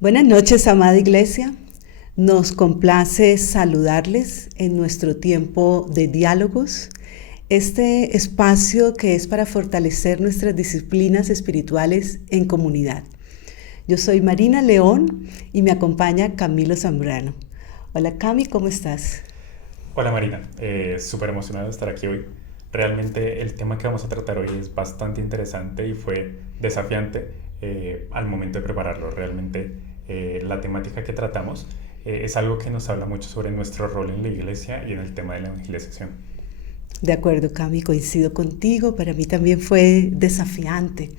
Buenas noches, amada iglesia. Nos complace saludarles en nuestro tiempo de diálogos, este espacio que es para fortalecer nuestras disciplinas espirituales en comunidad. Yo soy Marina León y me acompaña Camilo Zambrano. Hola Cami, ¿cómo estás? Hola Marina, súper emocionado de estar aquí hoy. Realmente el tema que vamos a tratar hoy es bastante interesante y fue desafiante al momento de prepararlo. Realmente la temática que tratamos es algo que nos habla mucho sobre nuestro rol en la iglesia y en el tema de la evangelización. De acuerdo, Cami, coincido contigo. Para mí también fue desafiante.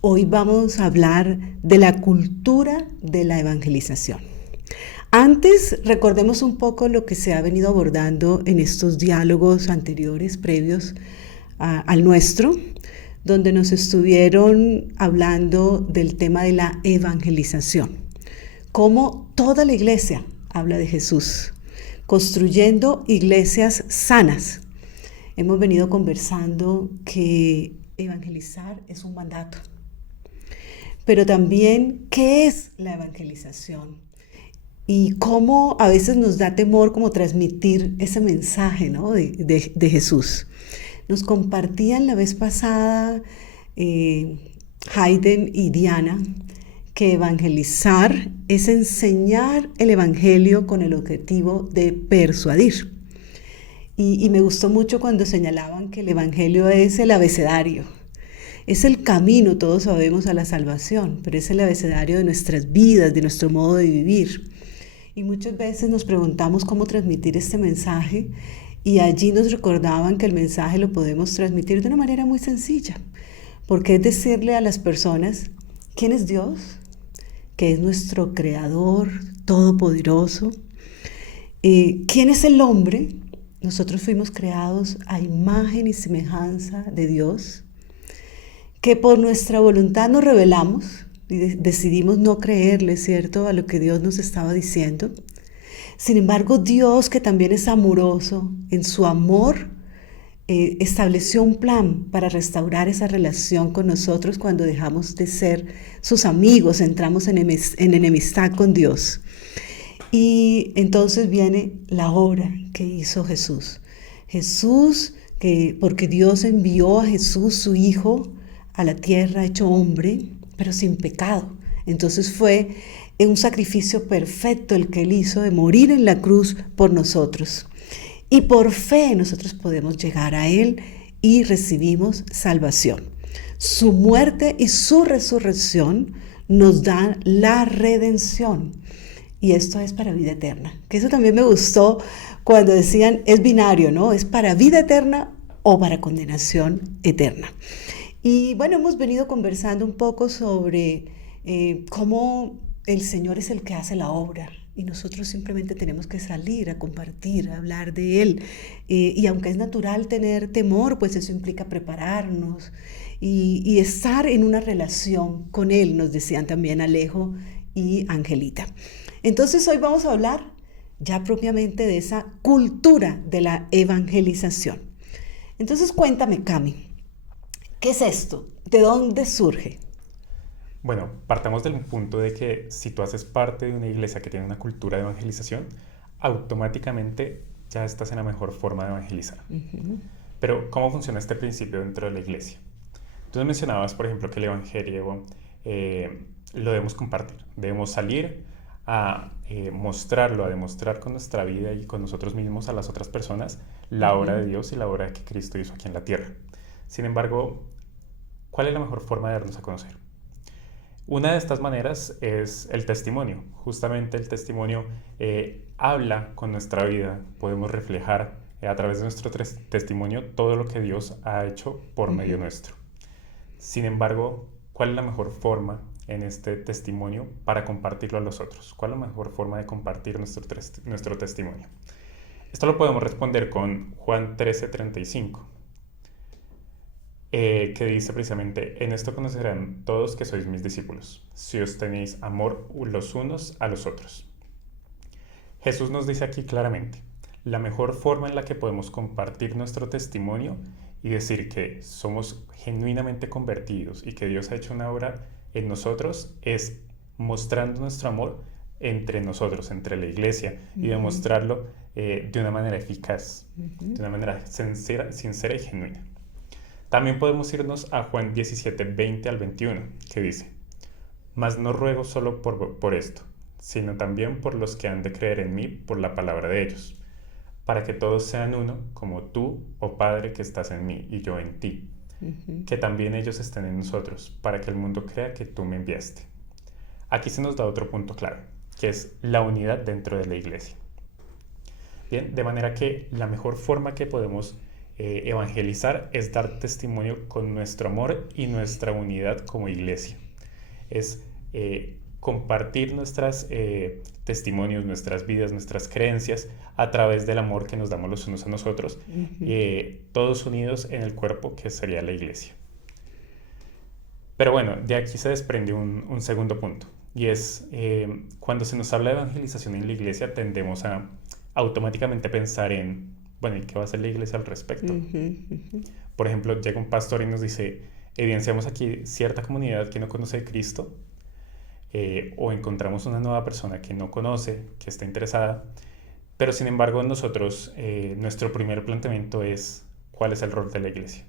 Hoy vamos a hablar de la cultura de la evangelización. Antes, recordemos un poco lo que se ha venido abordando en estos diálogos anteriores, previos al nuestro, donde nos estuvieron hablando del tema de la evangelización. Cómo toda la iglesia habla de Jesús, construyendo iglesias sanas. Hemos venido conversando que evangelizar es un mandato, pero también qué es la evangelización y cómo a veces nos da temor como transmitir ese mensaje, ¿no? de Jesús. Nos compartían la vez pasada Hayden y Diana que evangelizar es enseñar el evangelio con el objetivo de persuadir. Y me gustó mucho cuando señalaban que el evangelio es el abecedario. Es el camino, todos sabemos, a la salvación, pero es el abecedario de nuestras vidas, de nuestro modo de vivir. Y muchas veces nos preguntamos cómo transmitir este mensaje y allí nos recordaban que el mensaje lo podemos transmitir de una manera muy sencilla, porque es decirle a las personas quién es Dios, que es nuestro creador todopoderoso, quién es el hombre. Nosotros fuimos creados a imagen y semejanza de Dios, que por nuestra voluntad nos rebelamos y decidimos no creerle, ¿cierto?, a lo que Dios nos estaba diciendo. Sin embargo, Dios, que también es amoroso, en su amor estableció un plan para restaurar esa relación con nosotros cuando dejamos de ser sus amigos, entramos en enemistad con Dios. Y entonces viene la obra que hizo Jesús. Jesús, porque Dios envió a Jesús, su Hijo, a la tierra hecho hombre, pero sin pecado. Entonces fue un sacrificio perfecto el que él hizo de morir en la cruz por nosotros. Y por fe nosotros podemos llegar a él y recibimos salvación. Su muerte y su resurrección nos dan la redención. Y esto es para vida eterna. Que eso también me gustó cuando decían es binario, ¿no? Es para vida eterna o para condenación eterna. Y bueno, hemos venido conversando un poco sobre cómo el Señor es el que hace la obra y nosotros simplemente tenemos que salir a compartir, a hablar de Él. Y aunque es natural tener temor, pues eso implica prepararnos y estar en una relación con Él, nos decían también Alejo y Angelita. Entonces hoy vamos a hablar ya propiamente de esa cultura de la evangelización. Entonces cuéntame, Cami, ¿qué es esto? ¿De dónde surge? Bueno, partamos del punto de que si tú haces parte de una iglesia que tiene una cultura de evangelización, automáticamente ya estás en la mejor forma de evangelizar. Pero, ¿cómo funciona este principio dentro de la iglesia? Tú mencionabas, por ejemplo, que el evangelio lo debemos compartir. Debemos salir a mostrarlo, a demostrar con nuestra vida y con nosotros mismos a las otras personas la obra de Dios y la obra que Cristo hizo aquí en la tierra. Sin embargo, ¿cuál es la mejor forma de darnos a conocer? Una de estas maneras es el testimonio. Justamente el testimonio habla con nuestra vida. Podemos reflejar a través de nuestro testimonio todo lo que Dios ha hecho por medio nuestro. Sin embargo, ¿cuál es la mejor forma en este testimonio para compartirlo a los otros? ¿Cuál es la mejor forma de compartir nuestro testimonio? Esto lo podemos responder con Juan 13:35. Que dice precisamente, en esto conocerán todos que sois mis discípulos, si os tenéis amor los unos a los otros. Jesús nos dice aquí claramente, la mejor forma en la que podemos compartir nuestro testimonio y decir que somos genuinamente convertidos y que Dios ha hecho una obra en nosotros es mostrando nuestro amor entre nosotros, entre la iglesia, y demostrarlo de una manera eficaz, de una manera sincera y genuina. También podemos irnos a Juan 17, 20 al 21, que dice: Mas no ruego solo por esto, sino también por los que han de creer en mí por la palabra de ellos, para que todos sean uno, como tú, oh Padre, que estás en mí y yo en ti, que también ellos estén en nosotros, para que el mundo crea que tú me enviaste. Aquí se nos da otro punto clave, que es la unidad dentro de la iglesia. Bien, de manera que la mejor forma que podemos evangelizar es dar testimonio con nuestro amor y nuestra unidad como iglesia. Es compartir nuestros testimonios, nuestras vidas, nuestras creencias a través del amor que nos damos los unos a nosotros, todos unidos en el cuerpo que sería la iglesia. Pero bueno, de aquí se desprende un segundo punto, y es cuando se nos habla de evangelización en la iglesia tendemos a automáticamente pensar en, bueno, ¿y qué va a hacer la iglesia al respecto? Por ejemplo, llega un pastor y nos dice: evidenciamos aquí cierta comunidad que no conoce a Cristo, o encontramos una nueva persona que no conoce, que está interesada, pero sin embargo nosotros, nuestro primer planteamiento es ¿cuál es el rol de la iglesia?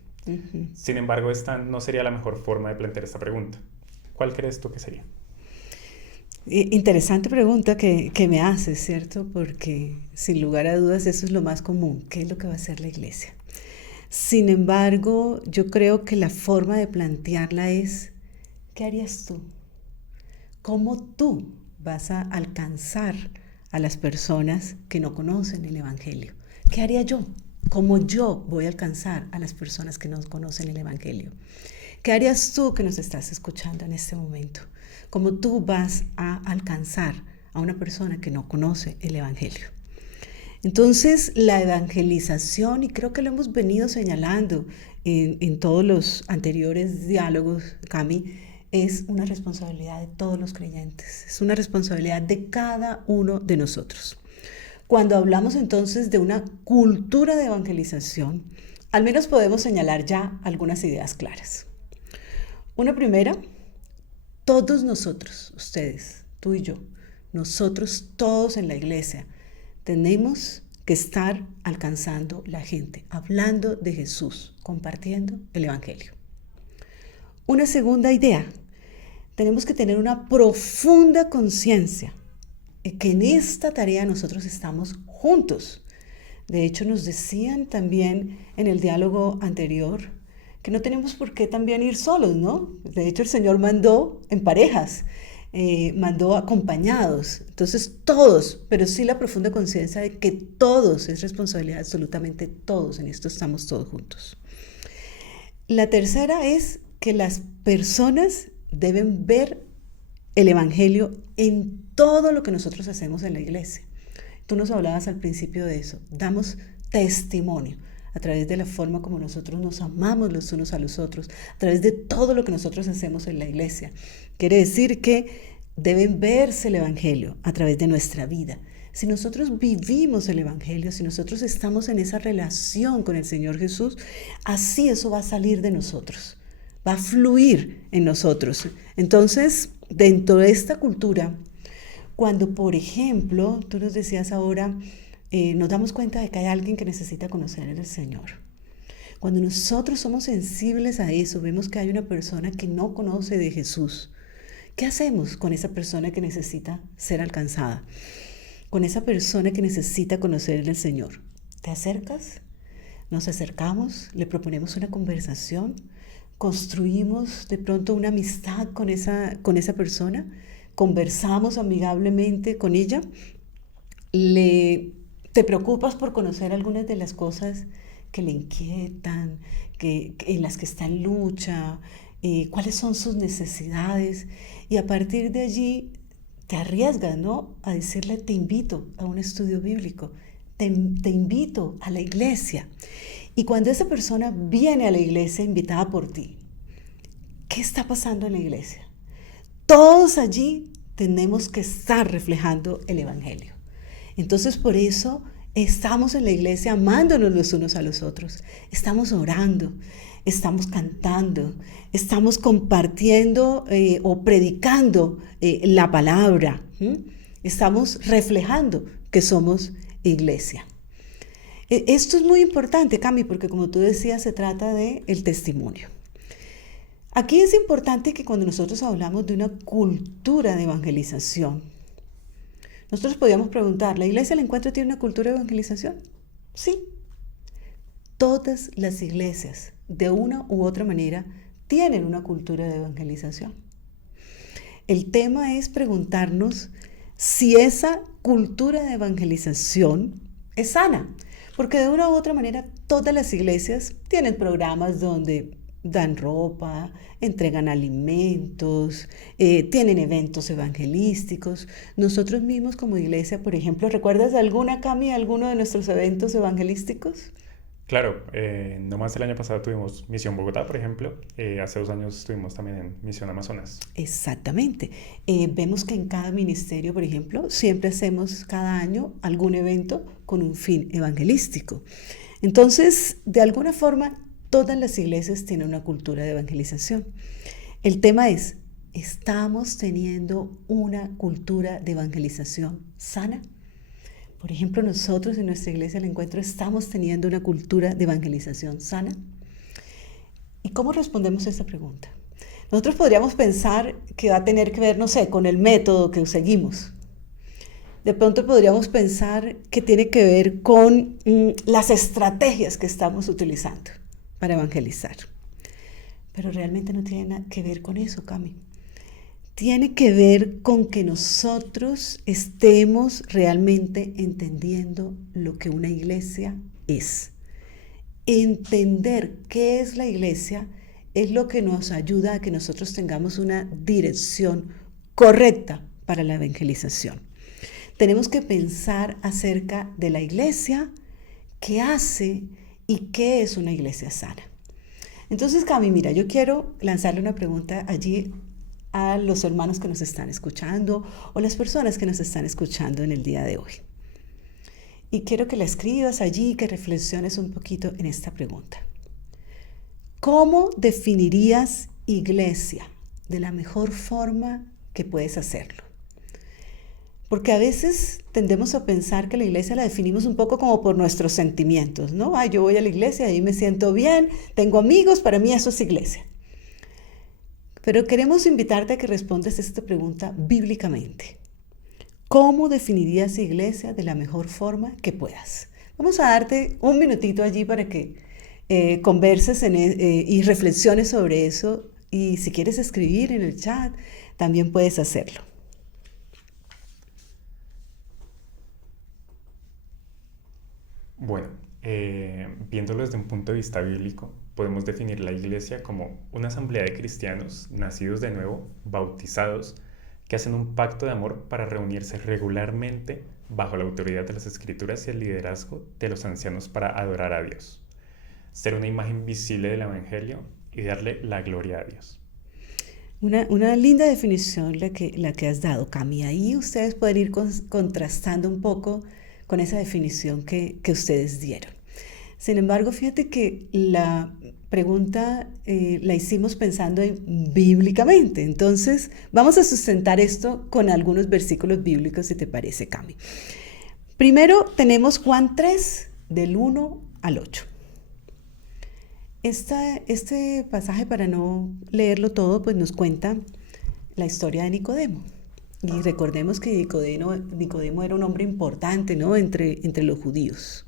Sin embargo, esta no sería la mejor forma de plantear esta pregunta. ¿Cuál crees tú que sería? Interesante pregunta que me haces, ¿cierto? Porque sin lugar a dudas eso es lo más común. ¿Qué es lo que va a hacer la iglesia? Sin embargo, yo creo que la forma de plantearla es: ¿qué harías tú? ¿Cómo tú vas a alcanzar a las personas que no conocen el Evangelio? ¿Qué haría yo? ¿Cómo yo voy a alcanzar a las personas que no conocen el Evangelio? ¿Qué harías tú que nos estás escuchando en este momento? ¿Cómo tú vas a alcanzar a una persona que no conoce el Evangelio? Entonces, la evangelización, y creo que lo hemos venido señalando en todos los anteriores diálogos, Cami, es una responsabilidad de todos los creyentes, es una responsabilidad de cada uno de nosotros. Cuando hablamos entonces de una cultura de evangelización, al menos podemos señalar ya algunas ideas claras. Una primera: todos nosotros, ustedes, tú y yo, nosotros todos en la iglesia, tenemos que estar alcanzando la gente, hablando de Jesús, compartiendo el Evangelio. Una segunda idea: tenemos que tener una profunda conciencia que en esta tarea nosotros estamos juntos. De hecho, nos decían también en el diálogo anterior que no tenemos por qué también ir solos, ¿no? De hecho, el Señor mandó en parejas, mandó acompañados. Entonces, todos, pero sí la profunda conciencia de que todos, es responsabilidad absolutamente todos, en esto estamos todos juntos. La tercera es que las personas deben ver el Evangelio en todo lo que nosotros hacemos en la iglesia. Tú nos hablabas al principio de eso. Damos testimonio a través de la forma como nosotros nos amamos los unos a los otros, a través de todo lo que nosotros hacemos en la iglesia. Quiere decir que deben verse el Evangelio a través de nuestra vida. Si nosotros vivimos el Evangelio, si nosotros estamos en esa relación con el Señor Jesús, así eso va a salir de nosotros, va a fluir en nosotros. Entonces, dentro de esta cultura, cuando, por ejemplo, tú nos decías ahora, nos damos cuenta de que hay alguien que necesita conocer al Señor. Cuando nosotros somos sensibles a eso, vemos que hay una persona que no conoce de Jesús. ¿Qué hacemos con esa persona que necesita ser alcanzada? Con esa persona que necesita conocer al Señor. ¿Te acercas? Nos acercamos, le proponemos una conversación, construimos de pronto una amistad con esa persona, conversamos amigablemente con ella, te preocupas por conocer algunas de las cosas que le inquietan, en las que está en lucha, cuáles son sus necesidades, y a partir de allí te arriesgas, ¿no?, a decirle: te invito a un estudio bíblico, te invito a la iglesia. Y cuando esa persona viene a la iglesia invitada por ti, ¿qué está pasando en la iglesia? Todos allí tenemos que estar reflejando el Evangelio. Entonces, por eso estamos en la iglesia amándonos los unos a los otros. Estamos orando, estamos cantando, estamos compartiendo o predicando la palabra. Estamos reflejando que somos iglesia. Esto es muy importante, Cami, porque como tú decías, se trata del testimonio. Aquí es importante que cuando nosotros hablamos de una cultura de evangelización, nosotros podríamos preguntar, ¿la iglesia del encuentro tiene una cultura de evangelización? Sí. Todas las iglesias, de una u otra manera, tienen una cultura de evangelización. El tema es preguntarnos si esa cultura de evangelización es sana, porque de una u otra manera todas las iglesias tienen programas donde dan ropa, entregan alimentos, tienen eventos evangelísticos. Nosotros mismos como iglesia, por ejemplo, ¿recuerdas alguna, Cami, alguno de nuestros eventos evangelísticos? Claro, nomás el año pasado tuvimos Misión Bogotá, por ejemplo. Hace 2 años estuvimos también en Misión Amazonas. Exactamente. Vemos que en cada ministerio, por ejemplo, siempre hacemos cada año algún evento con un fin evangelístico. Entonces, de alguna forma, todas las iglesias tienen una cultura de evangelización. El tema es, ¿estamos teniendo una cultura de evangelización sana? Por ejemplo, nosotros en nuestra iglesia del encuentro estamos teniendo una cultura de evangelización sana. ¿Y cómo respondemos a esta pregunta? Nosotros podríamos pensar que va a tener que ver, no sé, con el método que seguimos. De pronto podríamos pensar que tiene que ver con las estrategias que estamos utilizando para evangelizar. Pero realmente no tiene nada que ver con eso, Cami. Tiene que ver con que nosotros estemos realmente entendiendo lo que una iglesia es. Entender qué es la iglesia es lo que nos ayuda a que nosotros tengamos una dirección correcta para la evangelización. Tenemos que pensar acerca de la iglesia, qué hace y qué es una iglesia sana. Entonces, Cami, mira, yo quiero lanzarle una pregunta allí a los hermanos que nos están escuchando o las personas que nos están escuchando en el día de hoy. Y quiero que la escribas allí y que reflexiones un poquito en esta pregunta. ¿Cómo definirías iglesia de la mejor forma que puedes hacerlo? Porque a veces tendemos a pensar que la iglesia la definimos un poco como por nuestros sentimientos, ¿no? Yo voy a la iglesia, ahí me siento bien, tengo amigos, para mí eso es iglesia. Pero queremos invitarte a que respondas esta pregunta bíblicamente. ¿Cómo definirías iglesia de la mejor forma que puedas? Vamos a darte un minutito allí para que converses y reflexiones sobre eso. Y si quieres escribir en el chat, también puedes hacerlo. Bueno, viéndolo desde un punto de vista bíblico, podemos definir la iglesia como una asamblea de cristianos nacidos de nuevo, bautizados, que hacen un pacto de amor para reunirse regularmente bajo la autoridad de las Escrituras y el liderazgo de los ancianos para adorar a Dios, ser una imagen visible del Evangelio y darle la gloria a Dios. Una linda definición la que has dado, Cami. Ahí ustedes pueden ir contrastando un poco con esa definición que ustedes dieron. Sin embargo, fíjate que la pregunta la hicimos pensando bíblicamente. Entonces, vamos a sustentar esto con algunos versículos bíblicos, si te parece, Cami. Primero tenemos Juan 3, del 1 al 8. Este pasaje, para no leerlo todo, pues nos cuenta la historia de Nicodemo. Y recordemos que Nicodemo era un hombre importante, ¿no? entre los judíos.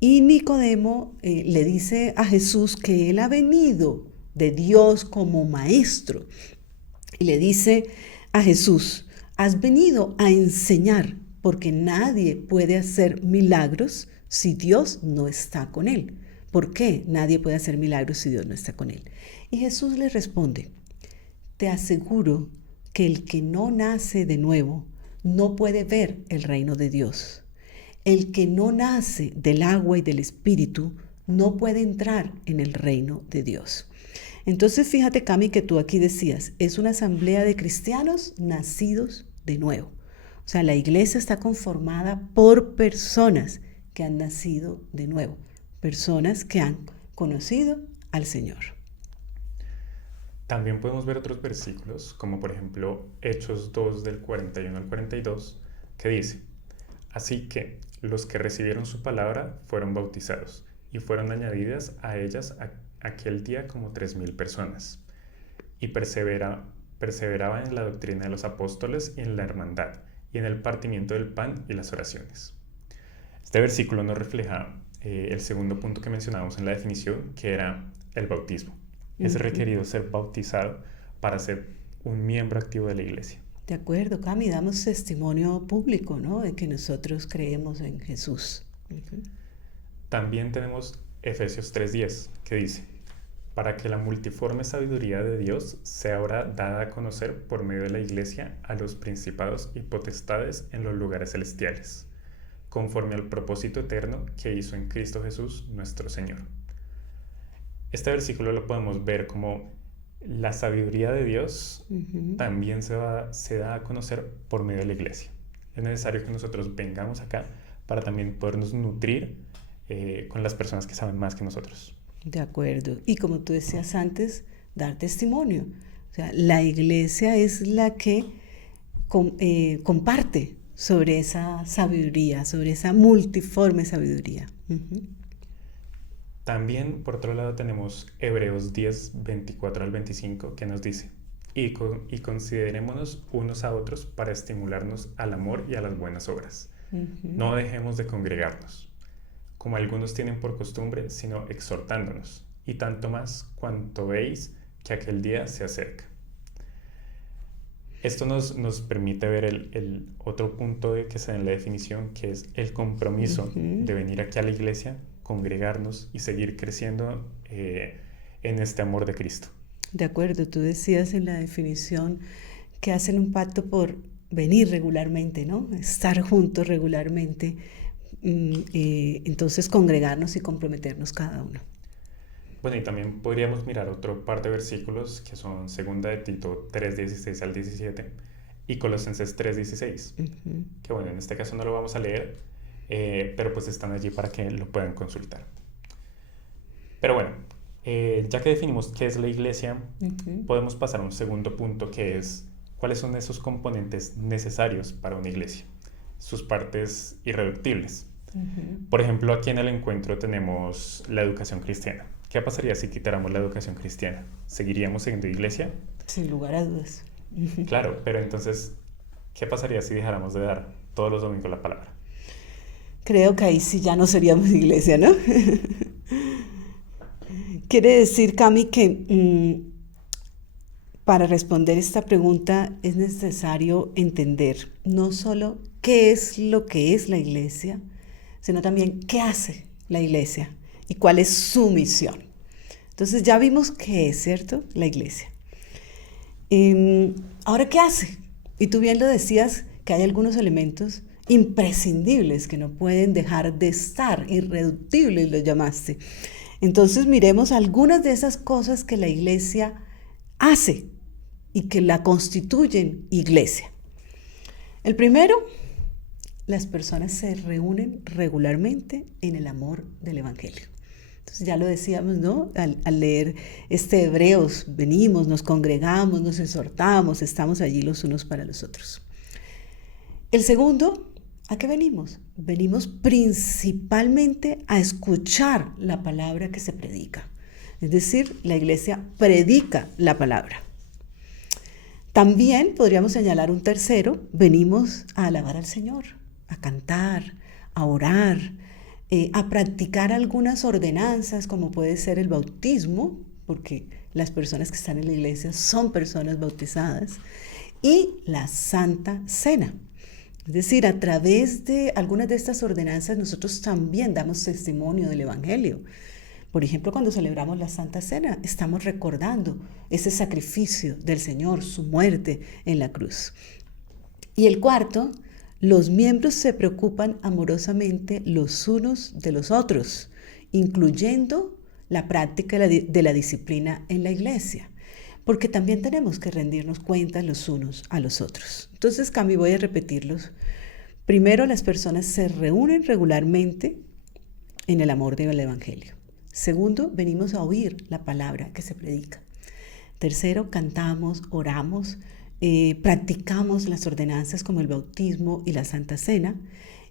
Y Nicodemo le dice a Jesús que él ha venido de Dios como maestro. Y le dice a Jesús, has venido a enseñar, porque nadie puede hacer milagros si Dios no está con él. ¿Por qué nadie puede hacer milagros si Dios no está con él? Y Jesús le responde, te aseguro que el que no nace de nuevo no puede ver el reino de Dios. El que no nace del agua y del espíritu no puede entrar en el reino de Dios. Entonces fíjate, Cami, que tú aquí decías, es una asamblea de cristianos nacidos de nuevo. O sea, la iglesia está conformada por personas que han nacido de nuevo, personas que han conocido al Señor. También podemos ver otros versículos, como por ejemplo Hechos 2 del 41 al 42, que dice: Así que los que recibieron su palabra fueron bautizados, y fueron añadidas a ellas aquel día como 3,000 personas. Y perseveraban en la doctrina de los apóstoles y en la hermandad, y en el partimiento del pan y las oraciones. Este versículo nos refleja el segundo punto que mencionábamos en la definición, que era el bautismo. Es requerido ser bautizado para ser un miembro activo de la iglesia. De acuerdo, Cami, damos testimonio público, ¿no?, de que nosotros creemos en Jesús. También tenemos Efesios 3:10, que dice: para que la multiforme sabiduría de Dios sea ahora dada a conocer por medio de la iglesia a los principados y potestades en los lugares celestiales, conforme al propósito eterno que hizo en Cristo Jesús nuestro Señor. Este versículo lo podemos ver como la sabiduría de Dios también se da a conocer por medio de la iglesia. Es necesario que nosotros vengamos acá para también podernos nutrir con las personas que saben más que nosotros. De acuerdo. Y como tú decías antes, dar testimonio. O sea, la iglesia es la que comparte sobre esa sabiduría, sobre esa multiforme sabiduría. También, por otro lado, tenemos Hebreos 10, 24 al 25, que nos dice: y considerémonos unos a otros para estimularnos al amor y a las buenas obras. No dejemos de congregarnos, como algunos tienen por costumbre, sino exhortándonos, y tanto más cuanto veis que aquel día se acerca. Esto nos permite ver el otro punto que se da en la definición, que es el compromiso de venir aquí a la iglesia, congregarnos y seguir creciendo en este amor de Cristo. De acuerdo, tú decías en la definición que hacen un pacto por venir regularmente, ¿no? Estar juntos regularmente, entonces congregarnos y comprometernos cada uno. Bueno, y también podríamos mirar otro par de versículos que son 2 de Tito 3:16 al 17 y Colosenses 3:16, que bueno, en este caso no lo vamos a leer, pero pues están allí para que lo puedan consultar. Pero bueno, ya que definimos qué es la iglesia, podemos pasar a un segundo punto, que es cuáles son esos componentes necesarios para una iglesia, sus partes irreductibles. Por ejemplo, aquí en el encuentro tenemos la educación cristiana. ¿Qué pasaría si quitáramos la educación cristiana? ¿Seguiríamos siendo iglesia? Sin lugar a dudas. Claro, pero entonces, ¿qué pasaría si dejáramos de dar todos los domingos la palabra? Creo que ahí sí ya no seríamos iglesia, ¿no? Quiere decir, Cami, que para responder esta pregunta es necesario entender no solo qué es lo que es la iglesia, sino también qué hace la iglesia y cuál es su misión. Entonces ya vimos qué es, ¿cierto?, la iglesia. Ahora, ¿qué hace? Y tú bien lo decías, que hay algunos elementos imprescindibles que no pueden dejar de estar, irreductibles los llamaste. Entonces miremos algunas de esas cosas que la iglesia hace y que la constituyen iglesia. El primero, las personas se reúnen regularmente en el amor del evangelio. Entonces ya lo decíamos, ¿no? Al leer Hebreos, venimos, nos congregamos, nos exhortamos, estamos allí los unos para los otros. El segundo, ¿a qué venimos? Venimos principalmente a escuchar la palabra que se predica. Es decir, la iglesia predica la palabra. También podríamos señalar un tercero, venimos a alabar al Señor, a cantar, a orar, a practicar algunas ordenanzas, como puede ser el bautismo, porque las personas que están en la iglesia son personas bautizadas, y la Santa Cena. Es decir, a través de algunas de estas ordenanzas nosotros también damos testimonio del Evangelio. Por ejemplo, cuando celebramos la Santa Cena, estamos recordando ese sacrificio del Señor, su muerte en la cruz. Y el cuarto, los miembros se preocupan amorosamente los unos de los otros, incluyendo la práctica de la disciplina en la iglesia, porque también tenemos que rendirnos cuentas los unos a los otros. Entonces, Cami, voy a repetirlos. Primero, las personas se reúnen regularmente en el amor del Evangelio. Segundo, venimos a oír la palabra que se predica. Tercero, cantamos, oramos, practicamos las ordenanzas como el bautismo y la Santa Cena.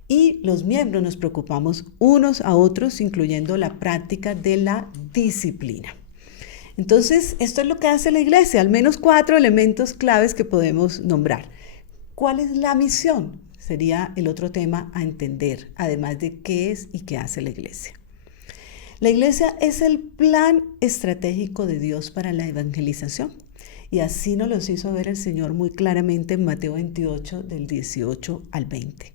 Y los miembros nos preocupamos unos a otros, incluyendo la práctica de la disciplina. Entonces, esto es lo que hace la iglesia, al menos 4 elementos claves que podemos nombrar. ¿Cuál es la misión? Sería el otro tema a entender, además de qué es y qué hace la iglesia. La iglesia es el plan estratégico de Dios para la evangelización. Y así nos los hizo ver el Señor muy claramente en Mateo 28, del 18 al 20.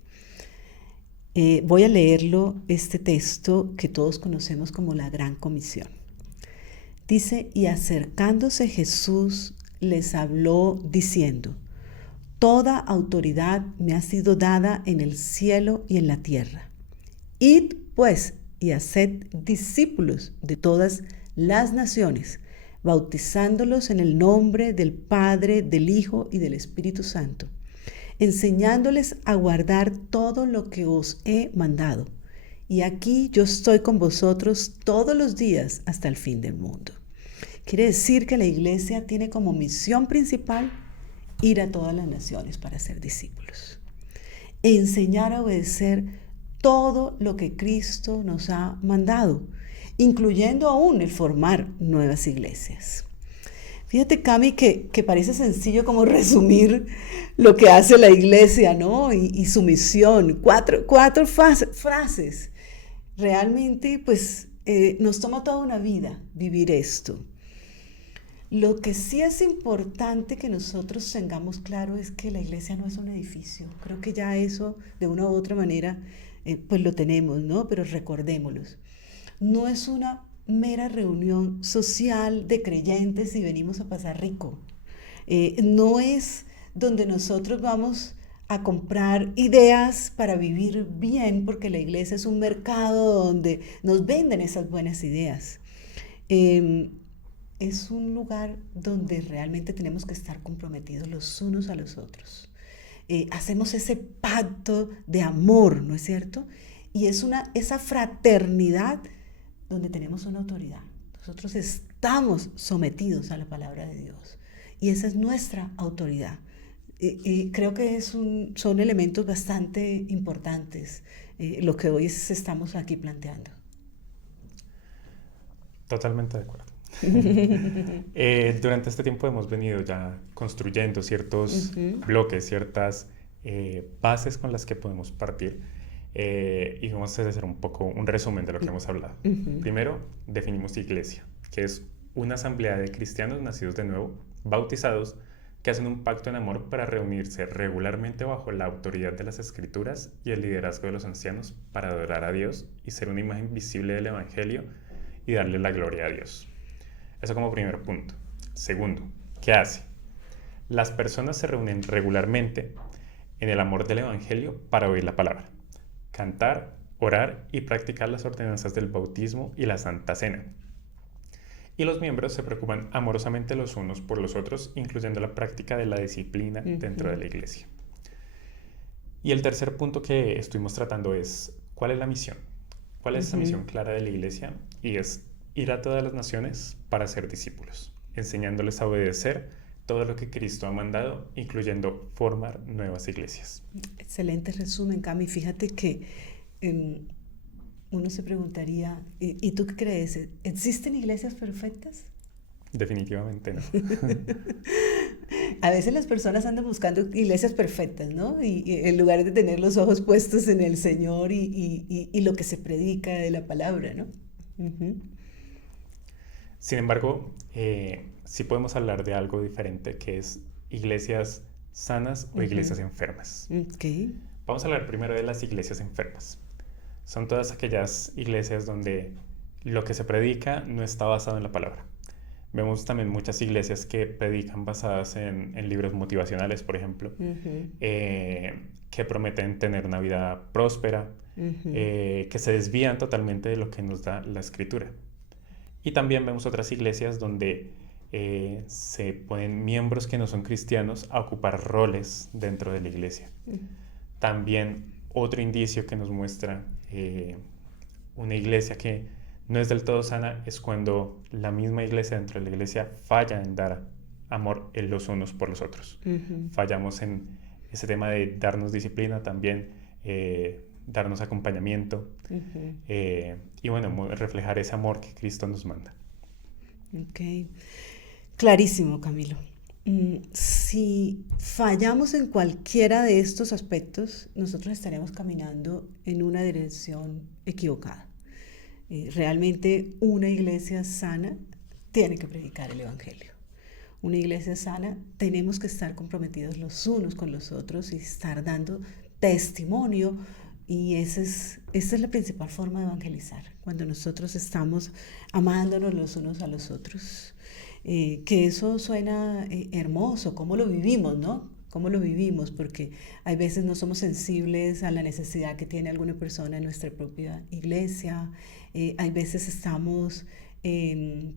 Voy a leerlo, este texto que todos conocemos como la Gran Comisión. Dice, y acercándose Jesús les habló diciendo, toda autoridad me ha sido dada en el cielo y en la tierra. Id pues y haced discípulos de todas las naciones, bautizándolos en el nombre del Padre, del Hijo y del Espíritu Santo, enseñándoles a guardar todo lo que os he mandado. Y aquí yo estoy con vosotros todos los días hasta el fin del mundo. Quiere decir que la iglesia tiene como misión principal ir a todas las naciones para ser discípulos. E enseñar a obedecer todo lo que Cristo nos ha mandado, incluyendo aún el formar nuevas iglesias. Fíjate, Cami, que parece sencillo como resumir lo que hace la iglesia, ¿no? Y su misión. Cuatro frases. Realmente, pues, nos toma toda una vida vivir esto. Lo que sí es importante que nosotros tengamos claro es que la iglesia no es un edificio. Creo que ya eso, de una u otra manera, pues lo tenemos, ¿no? Pero recordémoslo. No es una mera reunión social de creyentes y venimos a pasar rico. No es donde nosotros vamos a comprar ideas para vivir bien, porque la iglesia es un mercado donde nos venden esas buenas ideas. Es un lugar donde realmente tenemos que estar comprometidos los unos a los otros. Hacemos ese pacto de amor, ¿no es cierto? Y es esa fraternidad donde tenemos una autoridad. Nosotros estamos sometidos a la palabra de Dios y esa es nuestra autoridad. Y creo que son elementos bastante importantes lo que hoy estamos aquí planteando. Totalmente de acuerdo. Durante este tiempo hemos venido ya construyendo ciertos bloques, ciertas bases con las que podemos partir y vamos a hacer un poco un resumen de lo que hemos hablado. Primero, definimos iglesia, que es una asamblea de cristianos nacidos de nuevo, bautizados, que hacen un pacto en amor para reunirse regularmente bajo la autoridad de las Escrituras y el liderazgo de los ancianos para adorar a Dios y ser una imagen visible del Evangelio y darle la gloria a Dios. Eso como primer punto. Segundo, ¿qué hace? Las personas se reúnen regularmente en el amor del Evangelio para oír la palabra, cantar, orar y practicar las ordenanzas del bautismo y la Santa Cena. Y los miembros se preocupan amorosamente los unos por los otros, incluyendo la práctica de la disciplina dentro de la iglesia. Y el tercer punto que estuvimos tratando es, ¿cuál es la misión? ¿Cuál es esa misión clara de la iglesia? Y es ir a todas las naciones para ser discípulos, enseñándoles a obedecer todo lo que Cristo ha mandado, incluyendo formar nuevas iglesias. Excelente resumen, Cami. Fíjate que uno se preguntaría, ¿y tú qué crees? ¿Existen iglesias perfectas? Definitivamente no. A veces las personas andan buscando iglesias perfectas, ¿no? Y en lugar de tener los ojos puestos en el Señor y lo que se predica de la palabra, ¿no? Sin embargo, sí podemos hablar de algo diferente, que es iglesias sanas o iglesias enfermas. Okay. Vamos a hablar primero de las iglesias enfermas. Son todas aquellas iglesias donde lo que se predica no está basado en la palabra. Vemos también muchas iglesias que predican basadas en libros motivacionales, por ejemplo, que prometen tener una vida próspera, que se desvían totalmente de lo que nos da la Escritura. Y también vemos otras iglesias donde se ponen miembros que no son cristianos a ocupar roles dentro de la iglesia. También otro indicio que nos muestra una iglesia que no es del todo sana es cuando la misma iglesia, dentro de la iglesia, falla en dar amor en los unos por los otros. Fallamos en ese tema de darnos disciplina también, darnos acompañamiento y bueno, reflejar ese amor que Cristo nos manda. Ok, clarísimo, Camilo. Si fallamos en cualquiera de estos aspectos, nosotros estaremos caminando en una dirección equivocada. Realmente una iglesia sana tiene que predicar el Evangelio. Una iglesia sana tenemos que estar comprometidos los unos con los otros y estar dando testimonio, y esa es la principal forma de evangelizar, cuando nosotros estamos amándonos los unos a los otros. Que eso suena hermoso, cómo lo vivimos, ¿no? Cómo lo vivimos, porque hay veces no somos sensibles a la necesidad que tiene alguna persona en nuestra propia iglesia. Hay veces estamos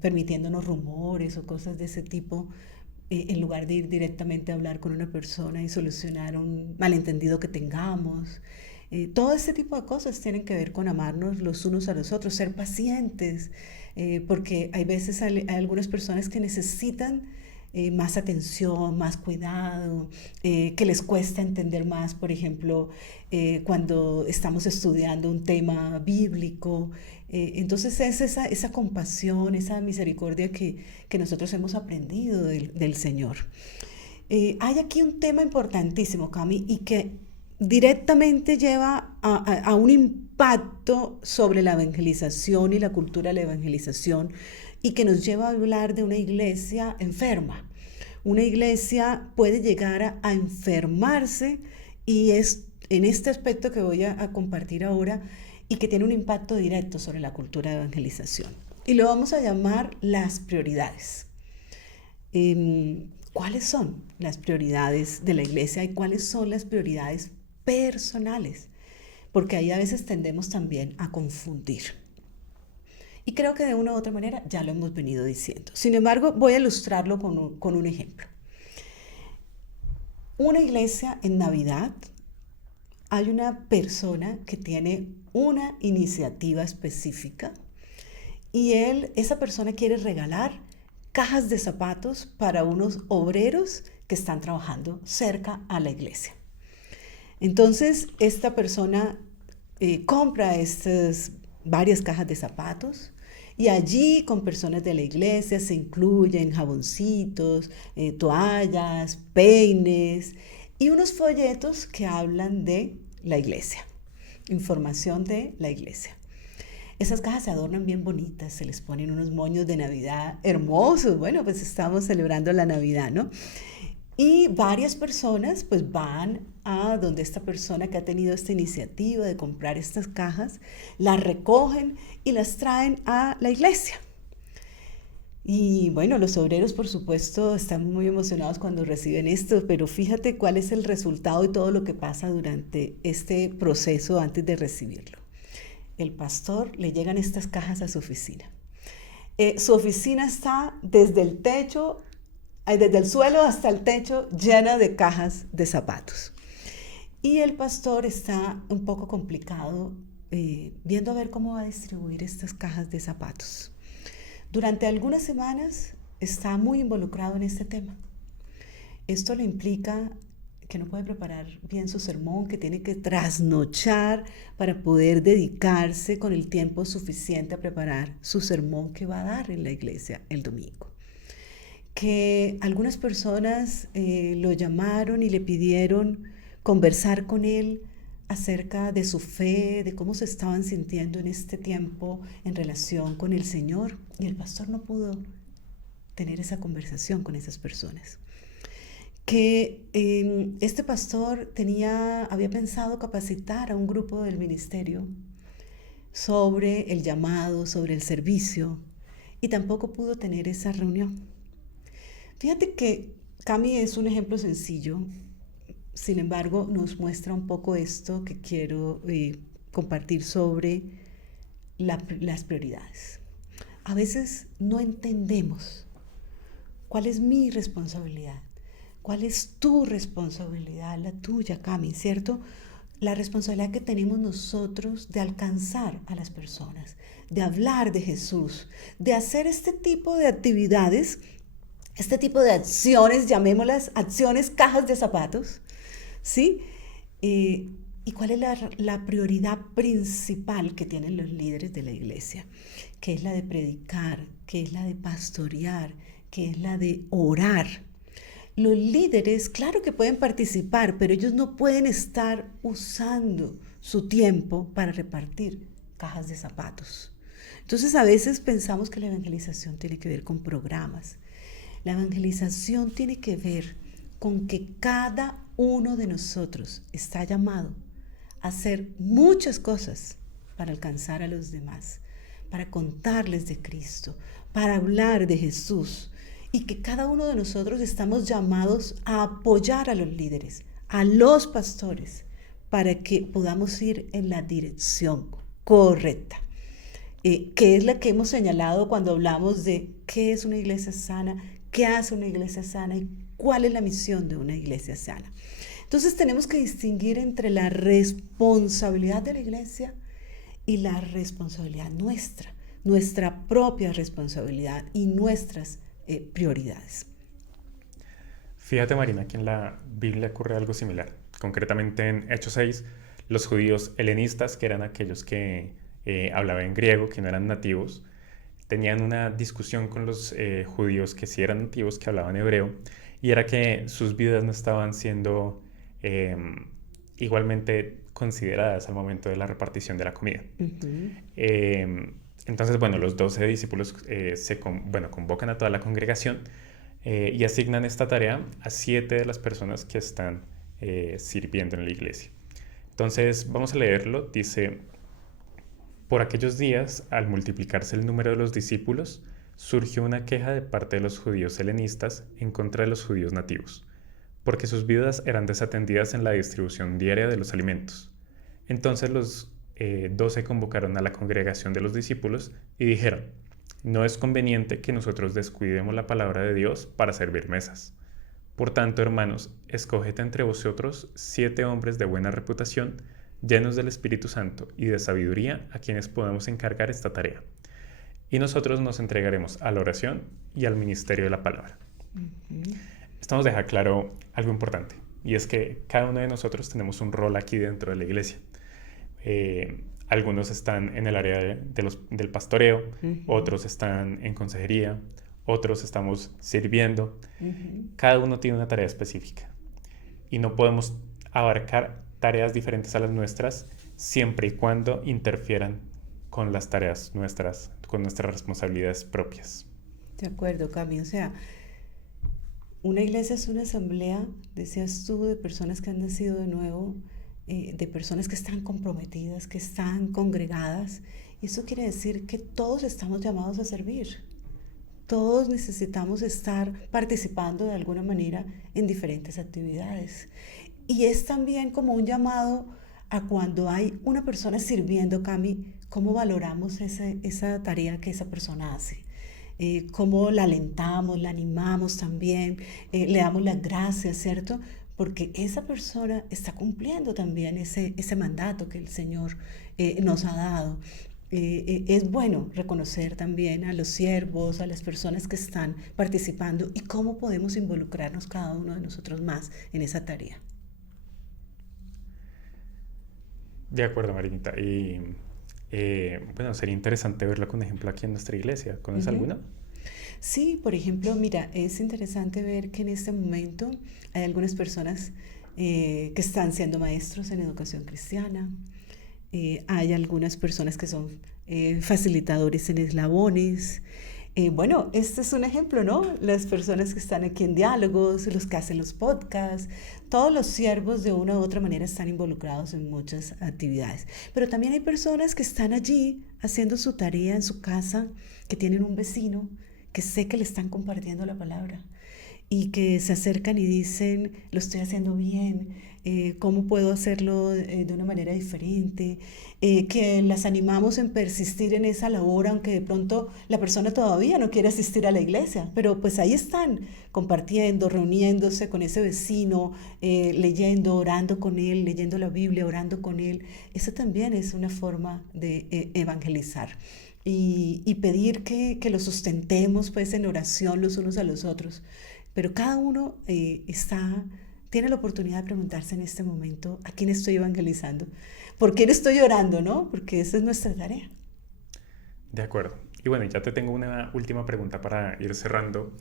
permitiéndonos rumores o cosas de ese tipo, en lugar de ir directamente a hablar con una persona y solucionar un malentendido que tengamos. Todo ese tipo de cosas tienen que ver con amarnos los unos a los otros, ser pacientes, porque hay veces hay algunas personas que necesitan más atención, más cuidado, que les cuesta entender más, por ejemplo, cuando estamos estudiando un tema bíblico. Entonces es esa compasión, esa misericordia que nosotros hemos aprendido del Señor. Hay aquí un tema importantísimo, Cami, y que directamente lleva a un impacto sobre la evangelización y la cultura de la evangelización, y que nos lleva a hablar de una iglesia enferma. Una iglesia puede llegar a enfermarse, y es en este aspecto que voy a compartir ahora, y que tiene un impacto directo sobre la cultura de evangelización. Y lo vamos a llamar las prioridades. ¿Cuáles son las prioridades de la iglesia y cuáles son las prioridades personales? Porque ahí a veces tendemos también a confundir. Y creo que de una u otra manera ya lo hemos venido diciendo. Sin embargo, voy a ilustrarlo con un ejemplo. Una iglesia en Navidad, hay una persona que tiene una iniciativa específica, y esa persona quiere regalar cajas de zapatos para unos obreros que están trabajando cerca a la iglesia. Entonces, esta persona compra varias cajas de zapatos, y allí con personas de la iglesia se incluyen jaboncitos, toallas, peines y unos folletos que hablan de la iglesia, información de la iglesia. Esas cajas se adornan bien bonitas, se les ponen unos moños de Navidad hermosos. Bueno, pues estamos celebrando la Navidad, ¿no? Y varias personas pues van a donde esta persona que ha tenido esta iniciativa de comprar estas cajas, las recogen y las traen a la iglesia. Y bueno, los obreros por supuesto están muy emocionados cuando reciben esto, pero fíjate cuál es el resultado y todo lo que pasa durante este proceso antes de recibirlo. El pastor le llegan estas cajas a su oficina. Su oficina está desde el suelo hasta el techo, llena de cajas de zapatos. Y el pastor está un poco complicado viendo a ver cómo va a distribuir estas cajas de zapatos. Durante algunas semanas está muy involucrado en este tema. Esto le implica que no puede preparar bien su sermón, que tiene que trasnochar para poder dedicarse con el tiempo suficiente a preparar su sermón que va a dar en la iglesia el domingo. Que algunas personas lo llamaron y le pidieron conversar con él acerca de su fe, de cómo se estaban sintiendo en este tiempo en relación con el Señor, y el pastor no pudo tener esa conversación con esas personas. Que este pastor había pensado capacitar a un grupo del ministerio sobre el llamado, sobre el servicio, y tampoco pudo tener esa reunión. Fíjate que Cami es un ejemplo sencillo, sin embargo nos muestra un poco esto que quiero compartir sobre las prioridades. A veces no entendemos cuál es mi responsabilidad, cuál es tu responsabilidad, la tuya, Cami, ¿cierto? la responsabilidad que tenemos nosotros de alcanzar a las personas, de hablar de Jesús, de hacer este tipo de actividades, este tipo de acciones, llamémoslas acciones cajas de zapatos, ¿sí? ¿Y cuál es la prioridad principal que tienen los líderes de la iglesia? Que es la de predicar, que es la de pastorear, que es la de orar. Los líderes, claro que pueden participar, pero ellos no pueden estar usando su tiempo para repartir cajas de zapatos. Entonces a veces pensamos que la evangelización tiene que ver con programas. La evangelización tiene que ver con que cada uno de nosotros está llamado a hacer muchas cosas para alcanzar a los demás, para contarles de Cristo, para hablar de Jesús, y que cada uno de nosotros estamos llamados a apoyar a los líderes, a los pastores, para que podamos ir en la dirección correcta, que es la que hemos señalado cuando hablamos de qué es una iglesia sana, qué hace una iglesia sana y cuál es la misión de una iglesia sana. Entonces tenemos que distinguir entre la responsabilidad de la iglesia y la responsabilidad nuestra, nuestra propia responsabilidad y nuestras prioridades. Fíjate, Marina, que en la Biblia ocurre algo similar. Concretamente en Hechos 6, los judíos helenistas, que eran aquellos que hablaban en griego, que no eran nativos, tenían una discusión con los judíos que sí eran nativos, que hablaban hebreo, y era que sus vidas no estaban siendo igualmente consideradas al momento de la repartición de la comida. Entonces, bueno, los 12 discípulos convocan a toda la congregación y asignan esta tarea a 7 de las personas que están sirviendo en la iglesia. Entonces, vamos a leerlo. Dice: por aquellos días, al multiplicarse el número de los discípulos, surgió una queja de parte de los judíos helenistas en contra de los judíos nativos, porque sus vidas eran desatendidas en la distribución diaria de los alimentos. Entonces los 12 convocaron a la congregación de los discípulos y dijeron: no es conveniente que nosotros descuidemos la palabra de Dios para servir mesas. Por tanto, hermanos, escoged entre vosotros 7 hombres de buena reputación, llenos del Espíritu Santo y de sabiduría, a quienes podemos encargar esta tarea. Y nosotros nos entregaremos a la oración y al ministerio de la palabra. Esto nos deja claro algo importante, y es que cada uno de nosotros tenemos un rol aquí dentro de la iglesia. Algunos están en el área del pastoreo, otros están en consejería, otros estamos sirviendo. Cada uno tiene una tarea específica y no podemos abarcar tareas diferentes a las nuestras siempre y cuando interfieran con las tareas nuestras, con nuestras responsabilidades propias. De acuerdo, Cami. O sea, una iglesia es una asamblea, decías tú, de personas que han nacido de nuevo, de personas que están comprometidas, que están congregadas. Y eso quiere decir que todos estamos llamados a servir. Todos necesitamos estar participando de alguna manera en diferentes actividades. Y es también como un llamado a cuando hay una persona sirviendo, Cami, cómo valoramos esa tarea que esa persona hace. Cómo la alentamos, la animamos también, le damos las gracias, ¿cierto? Porque esa persona está cumpliendo también ese mandato que el Señor nos ha dado. Es bueno reconocer también a los siervos, a las personas que están participando y cómo podemos involucrarnos cada uno de nosotros más en esa tarea. De acuerdo, Marinita. Y bueno, sería interesante verlo con ejemplo aquí en nuestra iglesia. ¿Conoces alguna? Sí, por ejemplo, mira, es interesante ver que en este momento hay algunas personas que están siendo maestros en educación cristiana. Hay algunas personas que son facilitadores en eslabones. Bueno, este es un ejemplo, ¿no? Las personas que están aquí en diálogos, los que hacen los podcasts, todos los siervos de una u otra manera están involucrados en muchas actividades. Pero también hay personas que están allí haciendo su tarea en su casa, que tienen un vecino, que sé que le están compartiendo la palabra. y que se acercan y dicen, lo estoy haciendo bien, cómo puedo hacerlo de una manera diferente, que las animamos en persistir en esa labor, aunque de pronto la persona todavía no quiere asistir a la iglesia, pero pues ahí están compartiendo, reuniéndose con ese vecino, leyendo, orando con él, leyendo la Biblia, orando con él. Eso también es una forma de evangelizar. Y pedir que lo sustentemos pues en oración los unos a los otros. Pero cada uno tiene la oportunidad de preguntarse en este momento a quién estoy evangelizando, por quién estoy orando, ¿no? Porque esa es nuestra tarea. De acuerdo. Y bueno, ya te tengo una última pregunta para ir cerrando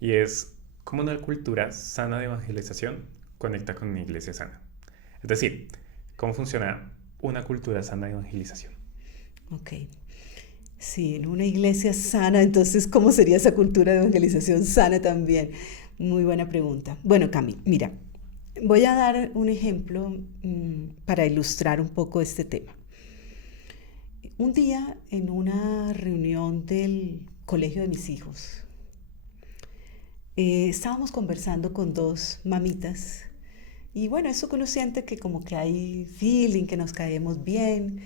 y es, ¿cómo una cultura sana de evangelización conecta con una iglesia sana? Es decir, ¿cómo funciona una cultura sana de evangelización? Ok. Sí, en una iglesia sana, entonces, ¿cómo sería esa cultura de evangelización sana también? Muy buena pregunta. Bueno, Cami, mira, voy a dar un ejemplo para ilustrar un poco este tema. Un día, en una reunión del colegio de mis hijos, estábamos conversando con dos mamitas y bueno, eso que uno siente que como que hay feeling, que nos caemos bien.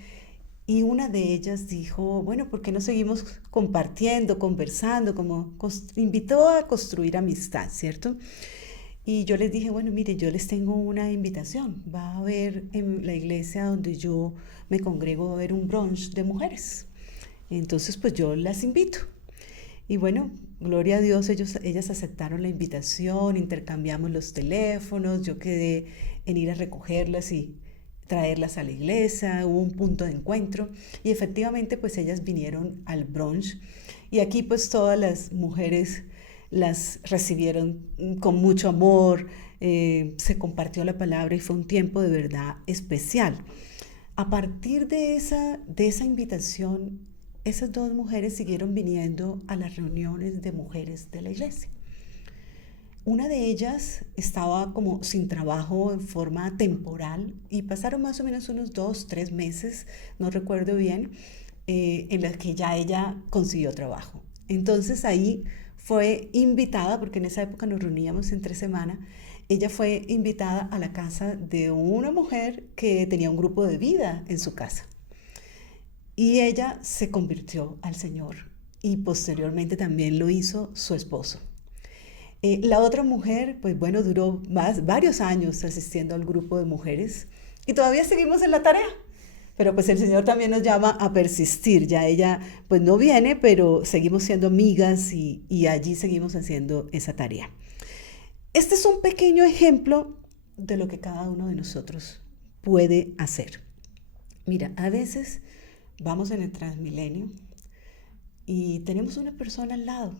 Y una de ellas dijo, bueno, ¿por qué no seguimos compartiendo, conversando? Como invitó a construir amistad, ¿cierto? Y yo les dije, bueno, mire, yo les tengo una invitación. Va a haber en la iglesia donde yo me congrego, va a haber un brunch de mujeres. Entonces, pues yo las invito. Y bueno, gloria a Dios, ellas aceptaron la invitación, intercambiamos los teléfonos, yo quedé en ir a recogerlas y traerlas a la iglesia, hubo un punto de encuentro y efectivamente pues ellas vinieron al brunch y aquí pues todas las mujeres las recibieron con mucho amor, se compartió la palabra y fue un tiempo de verdad especial. A partir de esa invitación, esas dos mujeres siguieron viniendo a las reuniones de mujeres de la iglesia. Una de ellas estaba como sin trabajo en forma temporal y pasaron más o menos unos 2, 3 meses, no recuerdo bien, en las que ya ella consiguió trabajo. Entonces ahí fue invitada, porque en esa época nos reuníamos entre semana, ella fue invitada a la casa de una mujer que tenía un grupo de vida en su casa. Y ella se convirtió al Señor y posteriormente también lo hizo su esposo. La otra mujer, pues bueno, duró varios años asistiendo al grupo de mujeres y todavía seguimos en la tarea. Pero pues el Señor también nos llama a persistir. Ya ella pues no viene, pero seguimos siendo amigas y allí seguimos haciendo esa tarea. Este es un pequeño ejemplo de lo que cada uno de nosotros puede hacer. Mira, a veces vamos en el Transmilenio y tenemos una persona al lado.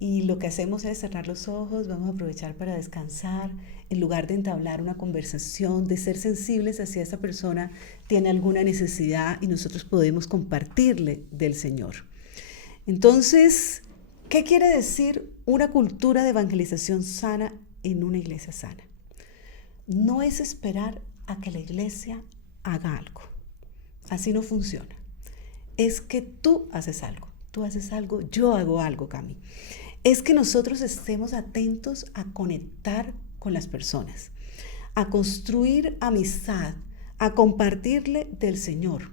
Y lo que hacemos es cerrar los ojos, vamos a aprovechar para descansar, en lugar de entablar una conversación, de ser sensibles hacia esa persona, tiene alguna necesidad y nosotros podemos compartirle del Señor. Entonces, ¿qué quiere decir una cultura de evangelización sana en una iglesia sana? No es esperar a que la iglesia haga algo. Así no funciona. Es que tú haces algo, yo hago algo, Cami. Es que nosotros estemos atentos a conectar con las personas, a construir amistad, a compartirle del Señor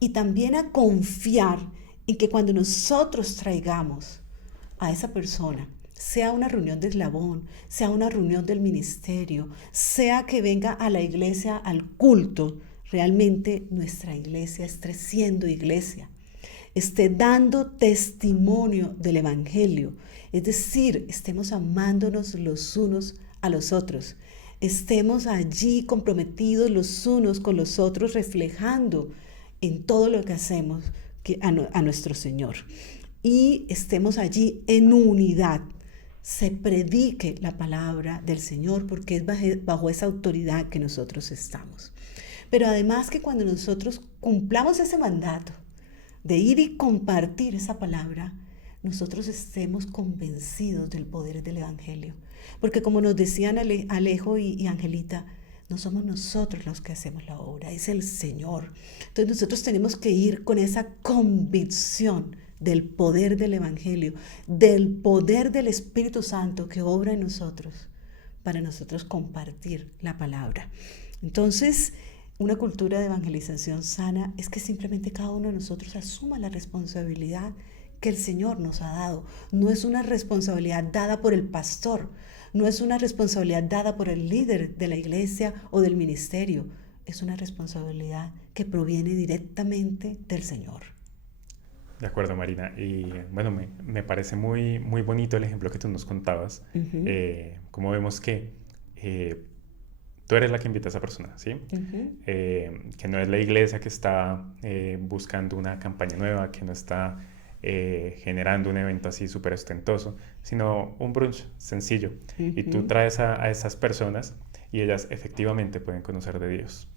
y también a confiar en que cuando nosotros traigamos a esa persona, sea una reunión de eslabón, sea una reunión del ministerio, sea que venga a la iglesia al culto, realmente nuestra iglesia esté siendo iglesia, esté dando testimonio del Evangelio, es decir, estemos amándonos los unos a los otros, estemos allí comprometidos los unos con los otros, reflejando en todo lo que hacemos a nuestro Señor. Y estemos allí en unidad, se predique la palabra del Señor porque es bajo esa autoridad que nosotros estamos. Pero además que cuando nosotros cumplamos ese mandato de ir y compartir esa palabra, nosotros estemos convencidos del poder del Evangelio. Porque como nos decían Alejo y Angelita, No somos nosotros los que hacemos la obra, es el Señor. Entonces nosotros tenemos que ir con esa convicción del poder del Evangelio, del poder del Espíritu Santo que obra en nosotros, para nosotros compartir la palabra. Entonces, una cultura de evangelización sana es que simplemente cada uno de nosotros asuma la responsabilidad que el Señor nos ha dado. No es una responsabilidad dada por el pastor, no es una responsabilidad dada por el líder de la iglesia o del ministerio. Es una responsabilidad que proviene directamente del Señor. De acuerdo, Marina. Y bueno, me parece muy, muy bonito el ejemplo que tú nos contabas. Como vemos que tú eres la que invita a esa persona, ¿sí? Que no es la iglesia que está buscando una campaña nueva, que no está generando un evento así súper ostentoso, sino un brunch sencillo. Y tú traes a esas personas y ellas efectivamente pueden conocer de Dios.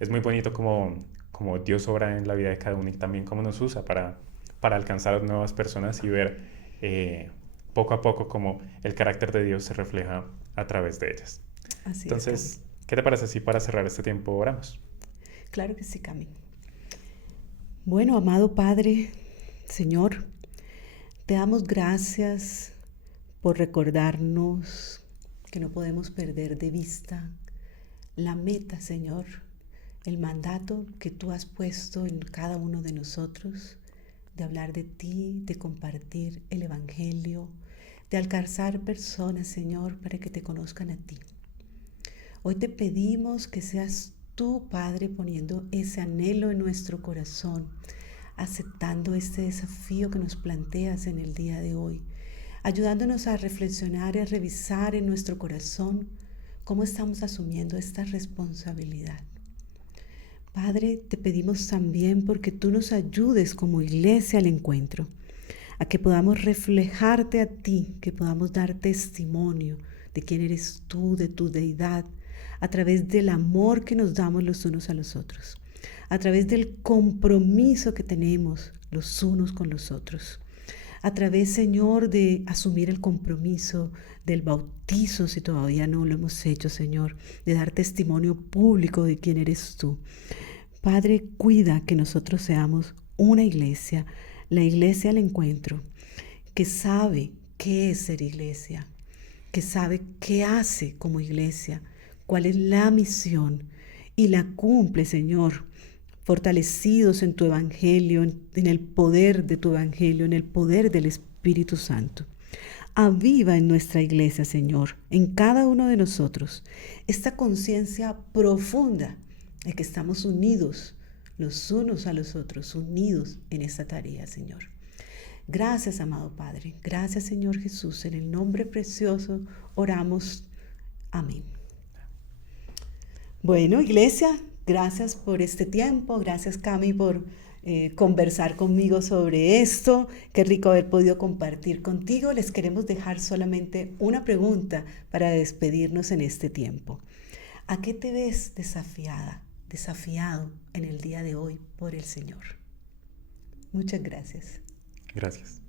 Es muy bonito como Dios obra en la vida de cada uno y también cómo nos usa para alcanzar nuevas personas y ver poco a poco cómo el carácter de Dios se refleja a través de ellas. Así Entonces, es, ¿qué te parece si para cerrar este tiempo oramos? claro que sí, Cami. Bueno, amado Padre, Señor, te damos gracias por recordarnos que no podemos perder de vista la meta, Señor, el mandato que tú has puesto en cada uno de nosotros, de hablar de ti, de compartir el Evangelio, de alcanzar personas, Señor, para que te conozcan a ti. Hoy te pedimos que seas tú, Padre, poniendo ese anhelo en nuestro corazón, aceptando este desafío que nos planteas en el día de hoy, ayudándonos a reflexionar y a revisar en nuestro corazón cómo estamos asumiendo esta responsabilidad. Padre, te pedimos también porque tú nos ayudes como iglesia al encuentro, a que podamos reflejarte a ti, que podamos dar testimonio de quién eres tú, de tu deidad, a través del amor que nos damos los unos a los otros, a través del compromiso que tenemos los unos con los otros, a través, Señor, de asumir el compromiso del bautizo, si todavía no lo hemos hecho, Señor, de dar testimonio público de quién eres tú. Padre, cuida que nosotros seamos una iglesia, la iglesia al encuentro, que sabe qué es ser iglesia, que sabe qué hace como iglesia, cuál es la misión y la cumple, Señor, fortalecidos en tu evangelio, en el poder de tu evangelio, en el poder del Espíritu Santo. Aviva en nuestra iglesia, Señor, en cada uno de nosotros, esta conciencia profunda de que estamos unidos los unos a los otros, unidos en esta tarea, Señor. Gracias, amado Padre. Gracias, Señor Jesús. En el nombre precioso oramos. Amén. Bueno, iglesia, gracias por este tiempo. Gracias, Cami, por conversar conmigo sobre esto. Qué rico haber podido compartir contigo. Les queremos dejar solamente una pregunta para despedirnos en este tiempo. ¿A qué te ves desafiado en el día de hoy por el Señor? Muchas gracias. Gracias.